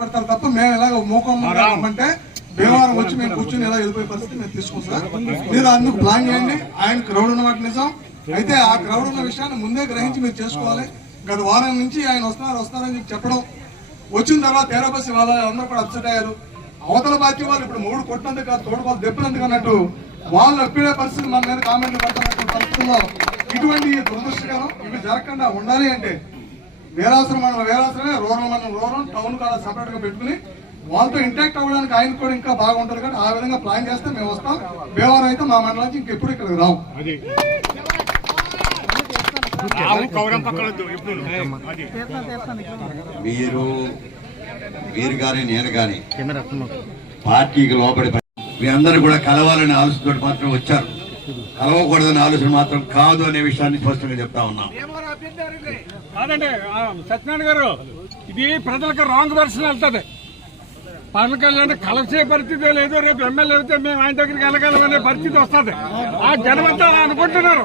పెడతారు తప్ప మేము ఇలాగ మూకం అంటే భీమవరం వచ్చి మేము కూర్చొని ఇలా వెళ్ళిపోయే పరిస్థితి మేము తీసుకుంటాం మీరు అందుకు ప్లాన్ చేయండి. ఆయన క్రౌడ్ ఉన్నమాట నిజం. అయితే ఆ క్రౌడ్ ఉన్న విషయాన్ని ముందే గ్రహించి మీరు చేసుకోవాలి. గత వారం నుంచి ఆయన వస్తున్నారు వస్తున్నారని చెప్పి చెప్పడం. వచ్చిన తర్వాత తేరా బస్సు వాళ్ళ అందరూ కూడా అప్సెట్ అయ్యారు. అవతల పార్టీ వాళ్ళు ఇప్పుడు మూడు కొట్టినందుకు కాదు తోడు వాళ్ళు దెబ్బలందుకు అన్నట్టు వాళ్ళు ఎప్పుడే పరిస్థితి మన మీద కామెంట్లు పెడుతున్నటువంటి పరిస్థితుల్లో ఇటువంటి దురదృష్టకరం ఇవి జరగకుండా ఉండాలి అంటే వేరాసరం మండలం వేరాసరమే రూరల్ మండలం రూరల్ టౌన్ కాడ సపరేట్గా పెట్టుకుని వాళ్ళతో ఇంటాక్ట్ అవ్వడానికి ఆయన కూడా ఇంకా బాగుంటది కానీ ఆ విధంగా ప్లాన్ చేస్తే మేము వస్తాం. భీమవరం అయితే మా మండలం నుంచి ఇంకెప్పుడు ఇక్కడికి రావు. మీరు మీరు కానీ నేను కానీ పార్టీకి లోపడి మీ అందరూ కూడా కలవాలనే ఆలోచనతో మాత్రం వచ్చారు. కలవకూడదనే ఆలోచన మాత్రం కాదు అనే విషయాన్ని స్పష్టంగా చెప్తా ఉన్నాం. కాదండి సత్యనారాయణ గారు ఇది ప్రజలకు రాంగ్ దర్శనం వెళ్తుంది. పవన్ కళ్యాణ్ కలిసే పరిస్థితి లేదు రేపు ఎమ్మెల్యే అయితే మేము ఆయన దగ్గరికి వెళ్ళగలమనే పరిస్థితి వస్తుంది. ఆ జనమంతా అనుకుంటున్నారు.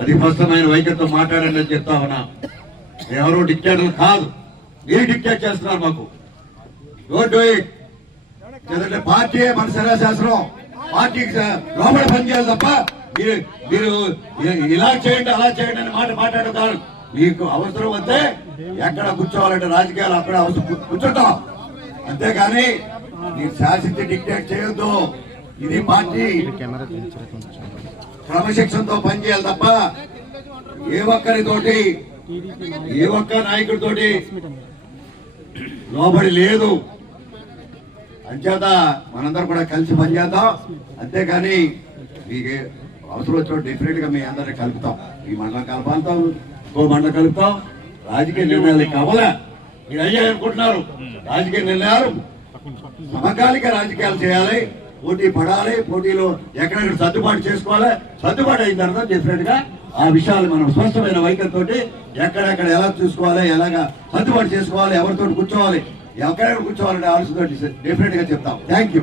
అది స్పష్టమైన వైఖరితో మాట్లాడండి అని చెప్తా ఉన్నా. ఎవరు డిక్టేటర్లు కాదు. మీరు డిక్టేట్ చేస్తున్నారు మాకు. డోంట్ డూ ఇట్ ఎందుకంటే పార్టీ మన శరాశాస్త్రం పార్టీకి లోపల పనిచేయాలి తప్ప మీరు మీరు ఇలా చేయండి అలా చేయండి అని మాట మాట్లాడుతారు. మీకు అవసరం అంతే ఎక్కడ కూర్చోవాలంటే రాజకీయాలు అక్కడ అవసరం. కూర్చుంటాం. అంతేగాని మీరు శాసించి డిక్టేట్ చేయొద్దు. ఇది పార్టీ. క్రమశిక్షణతో పనిచేయాలి తప్ప ఏ ఒక్కరితోటి ఏ ఒక్క నాయకుడితోటి లోబడి లేదు. అంచేత మనందరం కూడా కలిసి పనిచేద్దాం. అంతేగాని మీకు అవసరం వచ్చినప్పుడు డెఫినెట్గా మీ అందరిని కలుపుతాం. ఈ మండలం కలపాలతాం ఇంకో మండలం కలుపుతాం. రాజకీయ నిర్ణయాలు కావాలా? మీరు అయ్యాయి అనుకుంటున్నారు. రాజకీయ నిర్ణయాలు సమకాలిక రాజకీయాలు చేయాలి. పోటీ పడాలి. పోటీలో ఎక్కడెక్కడ సర్దుబాటు చేసుకోవాలి. సర్దుబాటు అయిన తర్వాత డెఫినెట్గా ఆ విషయాలు మనం స్పష్టమైన వైఖరితో ఎక్కడెక్కడ ఎలా చూసుకోవాలి ఎలాగా సర్దుబాటు చేసుకోవాలి ఎవరితో కూర్చోవాలి ఎక్కడెక్కడ కూర్చోవాలనే ఆలోచనతో డెఫినెట్గా చెప్తాం. Thank you